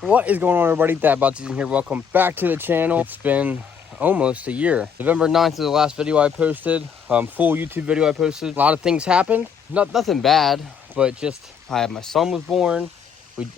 What is going on, everybody? DadBodSeason here. Welcome back to the channel. It's been almost a year. November 9th is the last video I posted, full YouTube video I posted. A lot of things happened. Nothing bad, but just my son was born.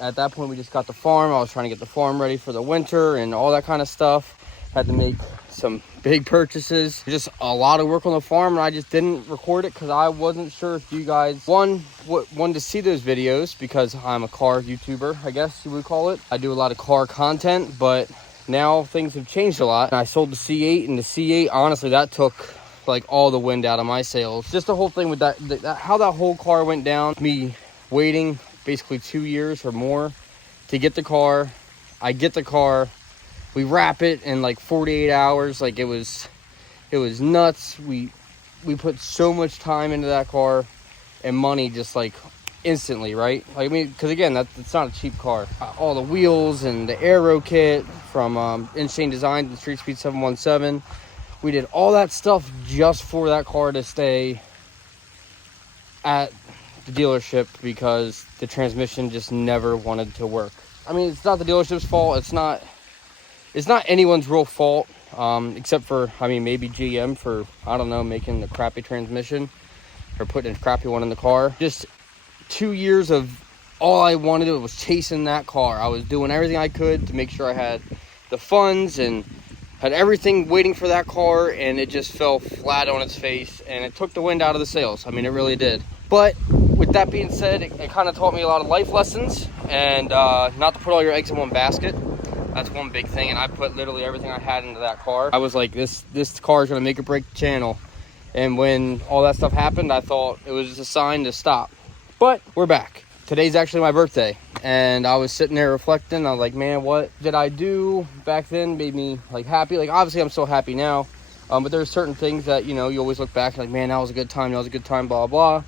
At that point we just got the farm. I was trying to get the farm ready for the winter and all that kind of stuff. Had to make some big purchases. Just a lot of work on the farm, and I just didn't record it because I wasn't sure if you guys wanted to see those videos, because I'm a car YouTuber, I guess you would call it. I do a lot of car content, but now things have changed a lot. I sold the C8, and the C8, honestly, that took like all the wind out of my sails. Just the whole thing with that how that whole car went down, me waiting basically 2 years or more to get the car. I get the car, we wrap it in like 48 hours. Like it was nuts. We put so much time into that car and money just like instantly, right? Like, I mean, because again, it's not a cheap car. All the wheels and the aero kit from Insane Designs and Street Speed 717. We did all that stuff just for that car to stay at the dealership, because the transmission just never wanted to work. I mean, it's not the dealership's fault. It's not anyone's real fault, except for, I mean, maybe GM for, I don't know, making the crappy transmission or putting a crappy one in the car. Just 2 years of all I wanted to do was chasing that car. I was doing everything I could to make sure I had the funds and had everything waiting for that car, and it just fell flat on its face, and it took the wind out of the sails. I mean, it really did. But with that being said, it kind of taught me a lot of life lessons, and not to put all your eggs in one basket. That's one big thing, and I put literally everything I had into that car. I was like, this car is going to make or break the channel. And when all that stuff happened, I thought it was just a sign to stop. But we're back. Today's actually my birthday, and I was sitting there reflecting. I was like, man, what did I do back then made me like happy? Like, obviously I'm still happy now, but there's certain things that, you know, you always look back like, man, that was a good time, blah, blah.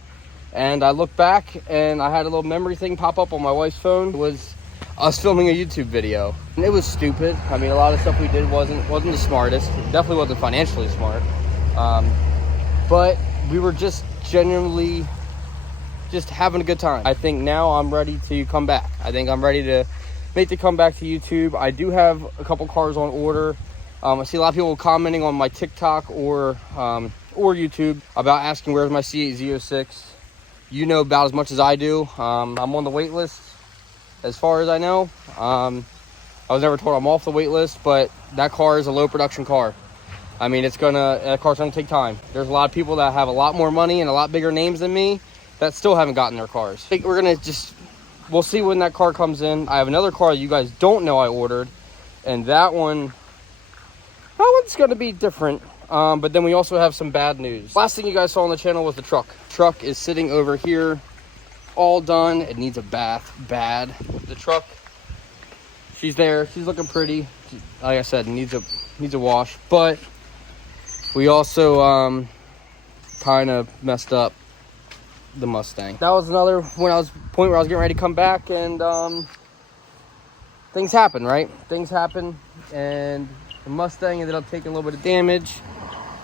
And I looked back, and I had a little memory thing pop up on my wife's phone. It was us filming a YouTube video, and it was stupid. I mean, a lot of stuff we did wasn't the smartest. It definitely wasn't financially smart, but we were just genuinely just having a good time. I think now I'm ready to come back. I think I'm ready to make the comeback to YouTube. I do have a couple cars on order. I see a lot of people commenting on my TikTok or YouTube about asking where's my C8 Z06. You know about as much as I do. I'm on the wait list. As far as I know, I was never told I'm off the wait list, but that car is a low production car. I mean, that car's gonna take time. There's a lot of people that have a lot more money and a lot bigger names than me that still haven't gotten their cars. I think we'll see when that car comes in. I have another car that you guys don't know I ordered, and that one's gonna be different. But then we also have some bad news. Last thing you guys saw on the channel was the truck. Truck is sitting over here, all done. It needs a bath bad. The truck, she's there, she's looking pretty. Like I said, needs a wash. But we also kind of messed up the Mustang. That was another point where I was getting ready to come back, and things happen, right? Things happen, and the Mustang ended up taking a little bit of damage.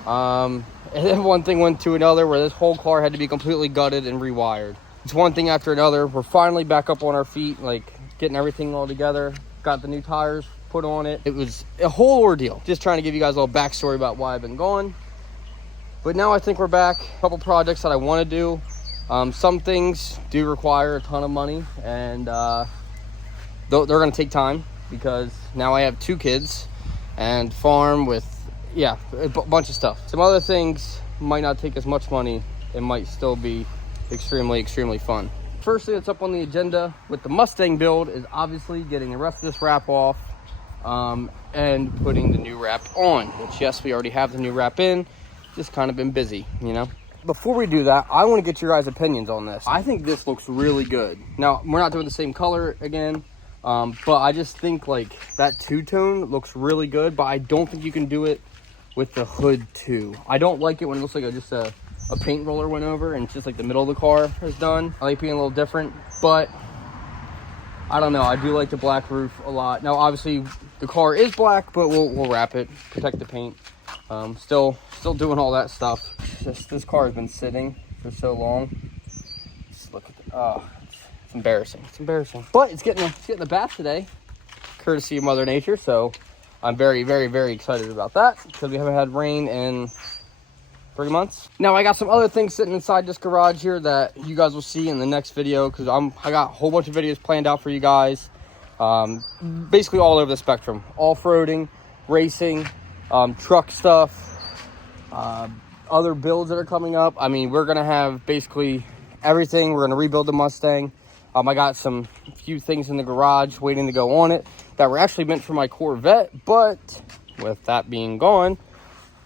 And then one thing went to another, where this whole car had to be completely gutted and rewired. It's one thing after another. We're finally back up on our feet, like getting everything all together. Got the new tires put on it. It was a whole ordeal. Just trying to give you guys a little backstory about why I've been gone. But now I think we're back. A couple projects that I want to do. Some things do require a ton of money, and they're going to take time, because now I have 2 kids and farm with, a bunch of stuff. Some other things might not take as much money. It might still be extremely, extremely fun. First thing that's up on the agenda with the Mustang build is obviously getting the rest of this wrap off, and putting the new wrap on, which, yes, we already have the new wrap in. Just kind of been busy, you know. Before we do that, I want to get your guys' opinions on this. I think this looks really good. Now, we're not doing the same color again, but I just think like that two-tone looks really good, but I don't think you can do it with the hood too. I don't like it when it looks like just a paint roller went over and it's just like the middle of the car is done. I like being a little different, but I don't know. I do like the black roof a lot. Now, obviously, the car is black, but we'll wrap it, protect the paint. Still doing all that stuff. This car has been sitting for so long. Just look at it's embarrassing. It's embarrassing. But it's getting the bath today. courtesy of Mother Nature. So I'm very, very, very excited about that because we haven't had rain in 3 months. Now I got some other things sitting inside this garage here that you guys will see in the next video, because I got a whole bunch of videos planned out for you guys. Basically all over the spectrum, off-roading, racing, truck stuff, other builds that are coming up. I mean, we're gonna have basically everything. We're gonna rebuild the Mustang. I got some few things in the garage waiting to go on it that were actually meant for my Corvette, but with that being gone,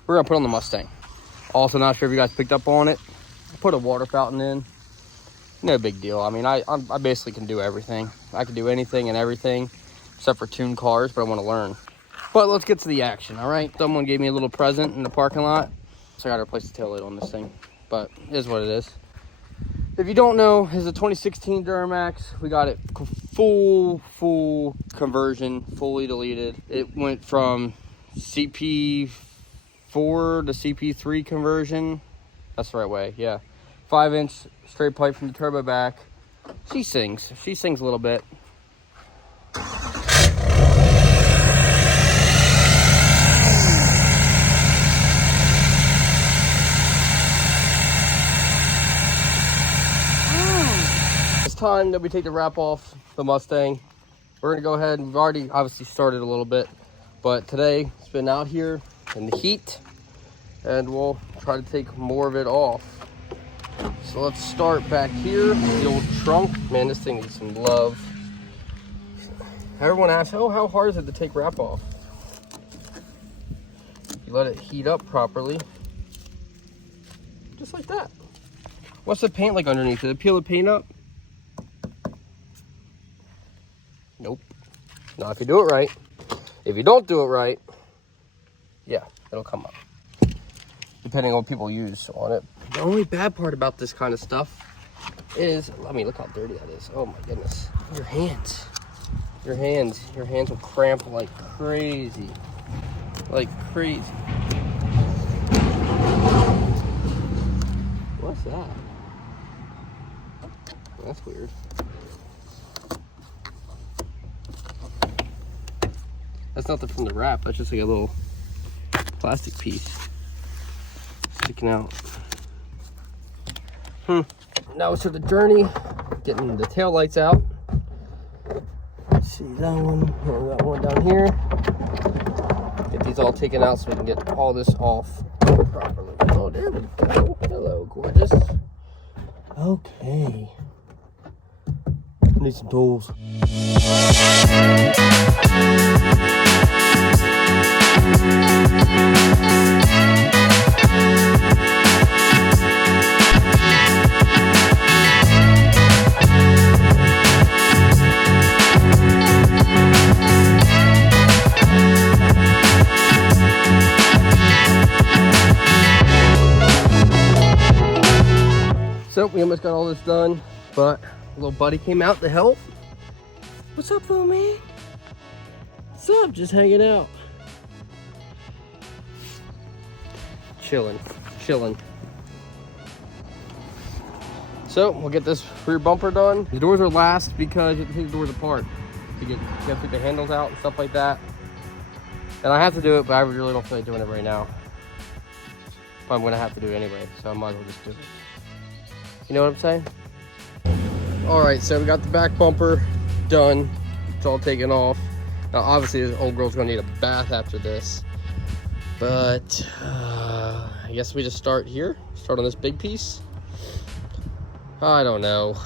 we're gonna put on the Mustang. Also, not sure if you guys picked up on it, I put a water fountain in. No big deal. I mean, I basically can do everything. I can do anything and everything except for tune cars, but I want to learn. But let's get to the action, all right? Someone gave me a little present in the parking lot, so I got to replace the taillight on this thing, but it is what it is. If you don't know, it's a 2016 Duramax. We got it full conversion, fully deleted. It went from CP4 to CP3 conversion. That's the right way, yeah. 5-inch straight pipe from the turbo back. She sings a little bit. It's time that we take the wrap off the Mustang. We're gonna go ahead, and we've already obviously started a little bit, but today it's been out here in the heat, and we'll try to take more of it off. So let's start back here, the old trunk. Man, this thing needs some love. Everyone asks, oh, how hard is it to take wrap off? You let it heat up properly, just like that. What's the paint like underneath? Did it peel the paint up? Nope. Not if you do it right. If you don't do it right, yeah, it'll come up, depending on what people use on it. The only bad part about this kind of stuff is, I mean, look how dirty that is. Oh my goodness. Your hands will cramp like crazy. Like crazy. What's that? That's weird. That's nothing from the wrap. That's just like a little plastic piece sticking out. Now it's for the journey, getting the tail lights out. Let's see that one. We got one down here. Get these all taken out so we can get all this off properly. Oh, there we go. Hello, gorgeous. Okay. Need some tools. So we almost got all this done, but a little buddy came out to help. What's up, little man? What's up? Just hanging out. Chilling. So we'll get this rear bumper done. The doors are last because you have to take the doors apart. You have to take the handles out and stuff like that. And I have to do it, but I really don't feel like doing it right now. But I'm gonna have to do it anyway, so I might as well just do it. You know what I'm saying? All right, so we got the back bumper done. It's all taken off. Now, obviously, this old girl's gonna need a bath after this. But I guess we just start here. Start on this big piece. I don't know.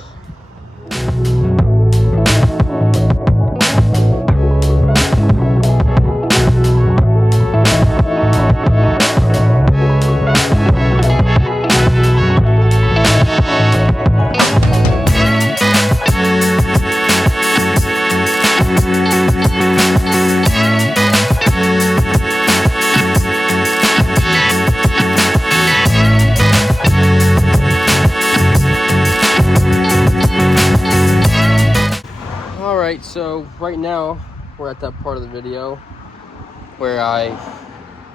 So right now we're at that part of the video where I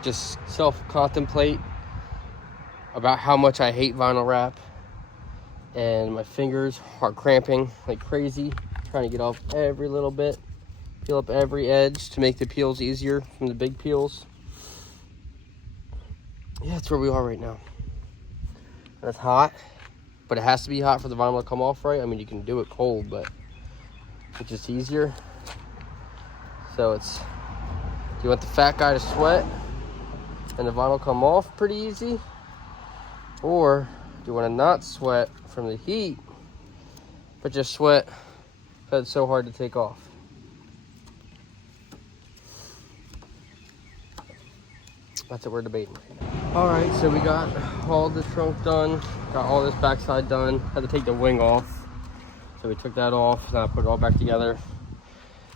just self-contemplate about how much I hate vinyl wrap, and my fingers are cramping like crazy, trying to get off every little bit. Peel up every edge to make the peels easier from the big peels. Yeah, that's where we are right now. That's hot, but it has to be hot for the vinyl to come off right. I mean, you can do it cold, but it's just easier. So it's, do you want the fat guy to sweat and the vinyl come off pretty easy? Or do you want to not sweat from the heat, but just sweat because it's so hard to take off? That's what we're debating right now. All right, so we got all the trunk done, got all this backside done. Had to take the wing off, so we took that off. Then I put it all back together.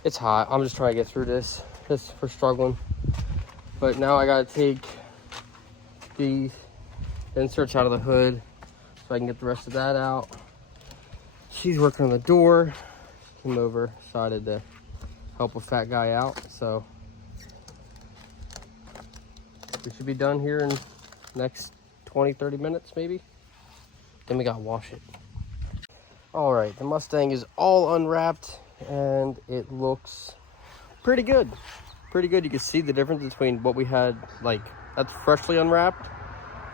It's hot. I'm just trying to get through this. We're struggling. But now I gotta take the inserts out of the hood so I can get the rest of that out. She's working on the door. She came over, decided to help a fat guy out, so we should be done here in the next 20-30 minutes maybe. Then we gotta wash it. All right, the Mustang is all unwrapped and it looks pretty good. Pretty good. You can see the difference between what we had, like, that's freshly unwrapped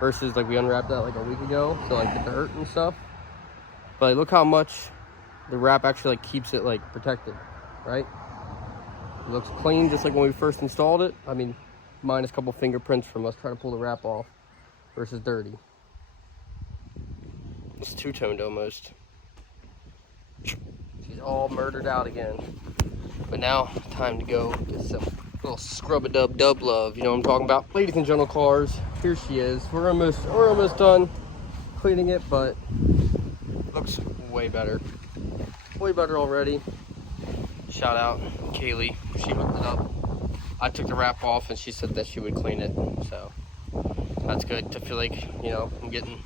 versus like we unwrapped that like a week ago, so like the dirt and stuff. But look how much the wrap actually like keeps it like protected, right? It looks clean just like when we first installed it. I mean, minus a couple fingerprints from us trying to pull the wrap off versus dirty. It's two-toned almost. She's all murdered out again. But now, time to go get some little scrub-a-dub-dub love. You know what I'm talking about? Ladies and gentle cars, here she is. We're almost done cleaning it, but looks way better. Way better already. Shout out Kaylee. She hooked it up. I took the wrap off and she said that she would clean it, so that's good to feel like, you know, I'm getting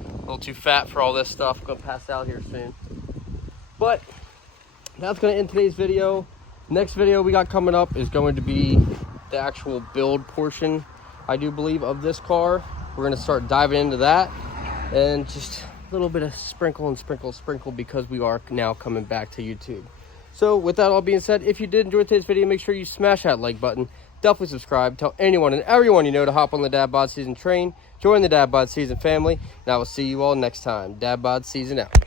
a little too fat for all this stuff. I'm gonna pass out here soon. But that's gonna end today's video. Next video we got coming up is going to be the actual build portion, I do believe, of this car. We're gonna start diving into that and just a little bit of sprinkle because we are now coming back to YouTube. So with that all being said, if you did enjoy today's video, make sure you smash that like button. Definitely subscribe. Tell anyone and everyone you know to hop on the Dad Bod Season train. Join the Dad Bod Season family. And I will see you all next time. Dad Bod Season out.